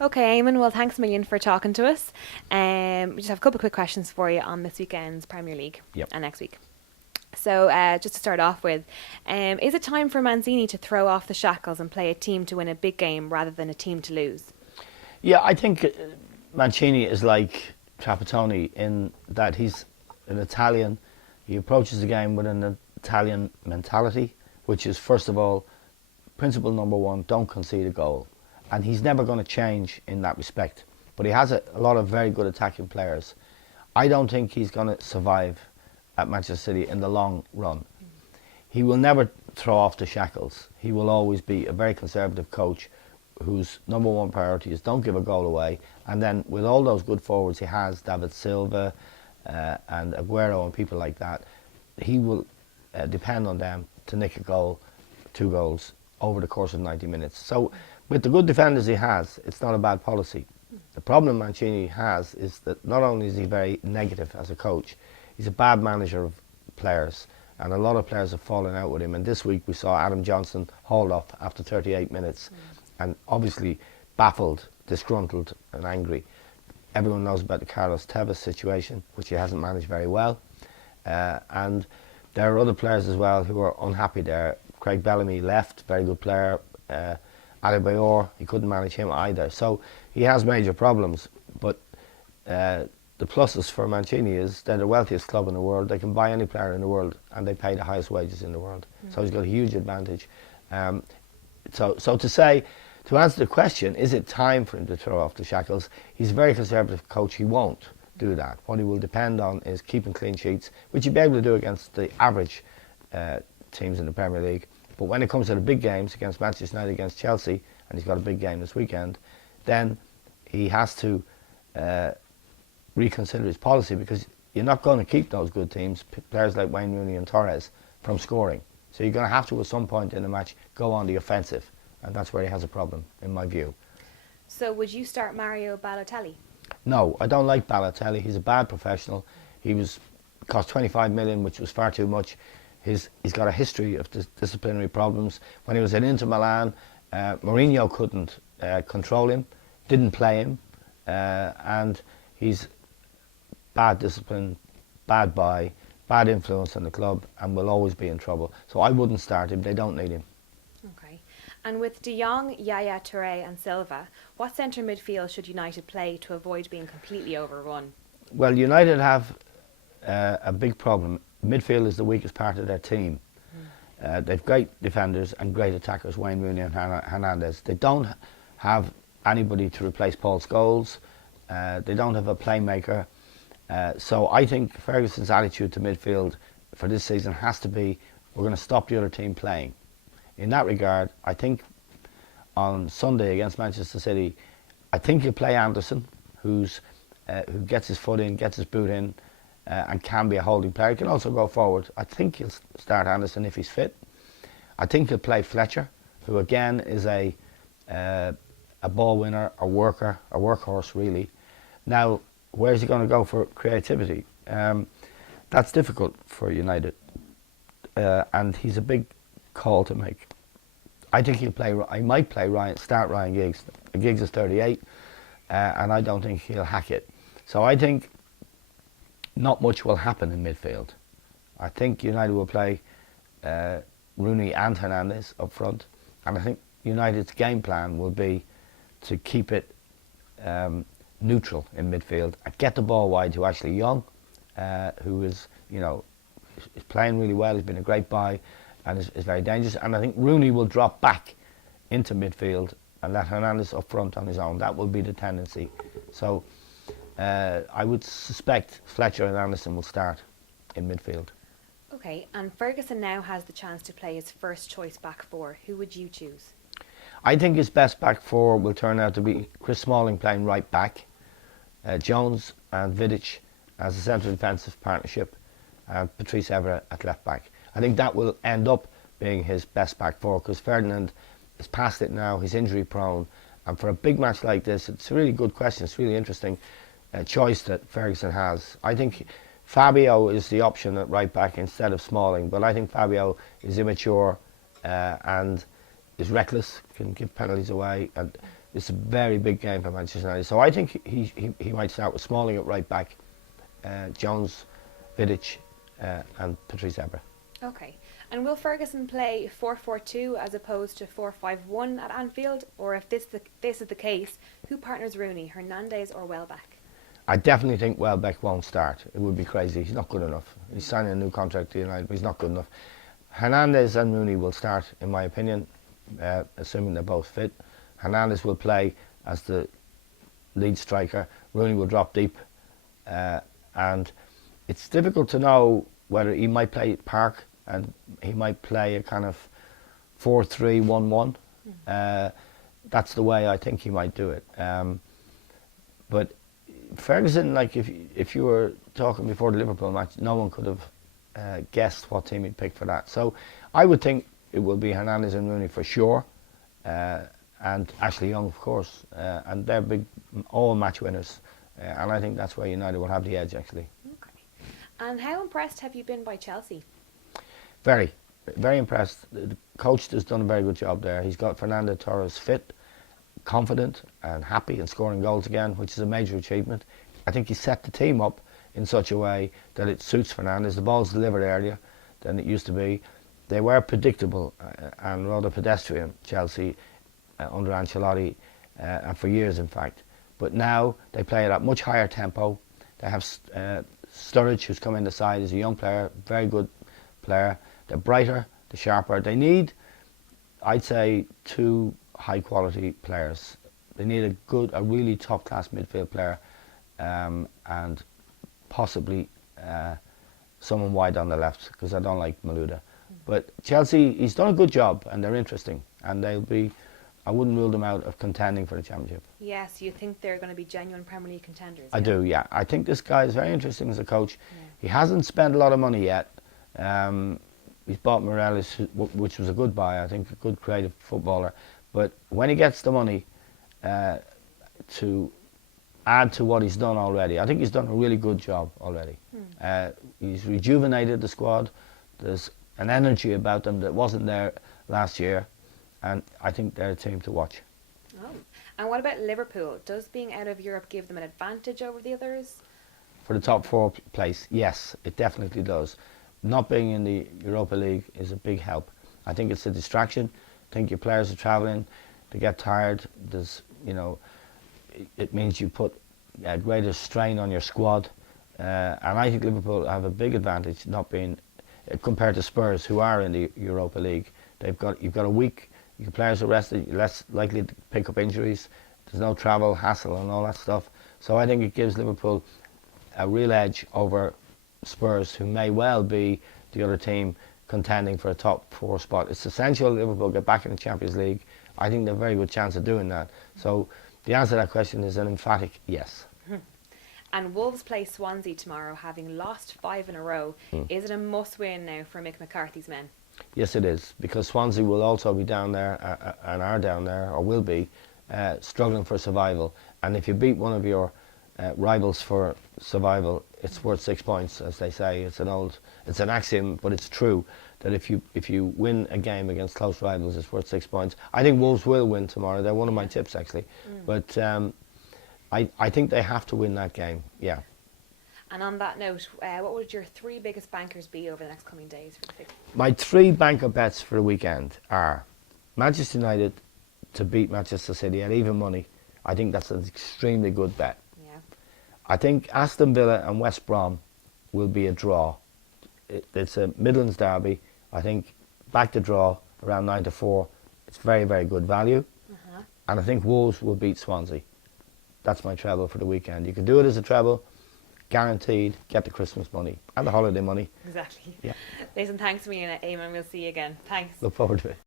Okay, Eamon, well, thanks a million for talking to us. We just have a couple of quick questions for you on this weekend's Premier League Yep. and next week. So, just to start off with, is it time for Mancini to throw off the shackles and play a team to win a big game rather than a team to lose? Yeah, I think Mancini is like Trapattoni in that he's an Italian. He approaches the game with an Italian mentality, which is, first of all, principle number one, don't concede a goal. And he's never going to change in that respect. But he has a lot of very good attacking players. I don't think he's going to survive at Manchester City in the long run. He will never throw off the shackles. He will always be a very conservative coach whose number one priority is don't give a goal away. And then with all those good forwards he has, David Silva and Aguero and people like that, he will depend on them to nick a goal, two goals over the course of 90 minutes. So with the good defenders he has, it's not a bad policy. The problem Mancini has is that not only is he very negative as a coach, he's a bad manager of players, and a lot of players have fallen out with him. And this week we saw Adam Johnson hauled off after 38 minutes, and obviously baffled, disgruntled and angry. Everyone knows about the Carlos Tevez situation, which he hasn't managed very well. And there are other players as well who are unhappy there. Craig Bellamy left, very good player. Adebayor, he couldn't manage him either. So he has major problems. But the pluses for Mancini is they're the wealthiest club in the world. They can buy any player in the world, and they pay the highest wages in the world. So he's got a huge advantage. So to say, to answer the question, is it time for him to throw off the shackles? He's a very conservative coach. He won't do that. What he will depend on is keeping clean sheets, which he'll be able to do against the average teams in the Premier League. But when it comes to the big games against Manchester United, against Chelsea, and he's got a big game this weekend, then he has to reconsider his policy, because you're not going to keep those good teams, players like Wayne Rooney and Torres, from scoring. So you're going to have to, at some point in the match, go on the offensive. And that's where he has a problem, in my view. So, would you start Mario Balotelli? No, I don't like Balotelli. He's a bad professional. He cost 25 million, which was far too much. He's got a history of disciplinary problems. When he was at Inter Milan, Mourinho couldn't control him, didn't play him, and he's bad discipline, bad buy, bad influence on the club, and will always be in trouble. So I wouldn't start him. They don't need him. Okay. And with De Jong, Yaya Touré and Silva, what centre midfield should United play to avoid being completely overrun? Well, United have a big problem. Midfield is the weakest part of their team. They've great defenders and great attackers, Wayne Rooney and Hernandez. They don't have anybody to replace Paul Scholes. They don't have a playmaker. So I think Ferguson's attitude to midfield for this season has to be, we're going to stop the other team playing. In that regard, I think on Sunday against Manchester City, I think he'll play Anderson, who gets his foot in, gets his boot in, and can be a holding player. He can also go forward. I think he'll start Anderson if he's fit. I think he'll play Fletcher, who again is a ball winner, a worker, a workhorse really. Now, where's he going to go for creativity? That's difficult for United, and he's a big call to make. I think he'll play. I might play start Ryan Giggs. Giggs is 38, and I don't think he'll hack it. So I think not much will happen in midfield. I think United will play Rooney and Hernandez up front, and I think United's game plan will be to keep it neutral in midfield and get the ball wide to Ashley Young, who is is playing really well. He's been a great buy and is very dangerous. And I think Rooney will drop back into midfield and let Hernandez up front on his own. That will be the tendency. So I would suspect Fletcher and Anderson will start in midfield. Okay, and Ferguson now has the chance to play his first choice back four. Who would you choose? I think his best back four will turn out to be Chris Smalling playing right back, Jones and Vidic as a central defensive partnership, and Patrice Evra at left back. I think that will end up being his best back four, because Ferdinand is past it now. He's injury prone, and for a big match like this, it's a really good question. It's really interesting choice that Ferguson has. I think Fabio is the option at right back instead of Smalling, but I think Fabio is immature and is reckless, can give penalties away, and It's a very big game for Manchester United. So I think he might start with Smalling at right back, Jones, Vidic, and Patrice Evra. Okay. And will Ferguson play 4-4-2 as opposed to 4-5-1 at Anfield? Or if this is the case, who partners Rooney, Hernandez or Welbeck? I definitely think Welbeck won't start. It would be crazy. He's not good enough. He's signing a new contract to United, but he's not good enough. Hernandez and Rooney will start, in my opinion, assuming they're both fit. Hernandez will play as the lead striker. Rooney will drop deep. And it's difficult to know whether he might play Park and he might play a kind of 4-3-1-1. That's the way I think he might do it. But Ferguson, like if you were talking before the Liverpool match, no one could have guessed what team he'd pick for that. So I would think it will be Hernandez and Rooney for sure, and Ashley Young, of course, and they're big, all match winners, and I think that's where United will have the edge actually. Okay. And how impressed have you been by Chelsea? Very, very impressed. The coach has done a very good job there. He's got Fernando Torres fit, confident and happy and scoring goals again, which is a major achievement. I think he set the team up in such a way that it suits Fernandes. The ball's delivered earlier than it used to be. They were predictable and rather pedestrian, Chelsea, under Ancelotti, and for years in fact. But now they play at a much higher tempo. They have Sturridge, who's come in the side, is a young player, very good player. They're brighter, they're sharper. They need, I'd say, two high quality players. They need a really top class midfield player, and possibly someone wide on the left, because I don't like Malouda. But Chelsea, he's done a good job and they're interesting, and they'll be, I wouldn't rule them out of contending for the championship. Yes, you think they're going to be genuine Premier League contenders? I do, yeah. I think this guy is very interesting as a coach. He hasn't spent a lot of money yet. He's bought Morales, which was a good buy, I think, a good creative footballer. But when he gets the money to add to what he's done already, I think he's done a really good job already. He's rejuvenated the squad. There's an energy about them that wasn't there last year, and I think they're a team to watch. Oh. And what about Liverpool? Does being out of Europe give them an advantage over the others? For the top four place, yes, it definitely does. Not being in the Europa League is a big help. I think it's a distraction. I think your players are travelling, they get tired. There's, it means you put a greater strain on your squad, and I think Liverpool have a big advantage not being compared to Spurs, who are in the Europa League. You've got a week. Your players are rested. You're less likely to pick up injuries. There's no travel hassle and all that stuff. So I think it gives Liverpool a real edge over Spurs, who may well be the other team contending for a top four spot. It's essential Liverpool get back in the Champions League. I think they've a very good chance of doing that. So the answer to that question is an emphatic yes. And Wolves play Swansea tomorrow, having lost 5 in a row. Is it a must-win now for Mick McCarthy's men? Yes, it is, because Swansea will also be down there, and are down there, or will be, struggling for survival. And if you beat one of your rivals for survival, it's worth 6 points, as they say. It's an axiom, but it's true that if you win a game against close rivals, it's worth 6 points. I think Wolves will win tomorrow. They're one of my tips actually, but I think they have to win that game. Yeah. And on that note, what would your 3 biggest bankers be over the next coming days for the fixture? My 3 banker bets for the weekend are Manchester United to beat Manchester City at even money. I think that's an extremely good bet. Yeah. I think Aston Villa and West Brom will be a draw. It's a Midlands derby. I think back to draw around 9-4. It's very, very good value. And I think Wolves will beat Swansea. That's my treble for the weekend. You can do it as a treble. Guaranteed, get the Christmas money and the holiday money. Exactly. Yeah. Listen, thanks for me, Eamon. We'll see you again. Thanks. Look forward to it.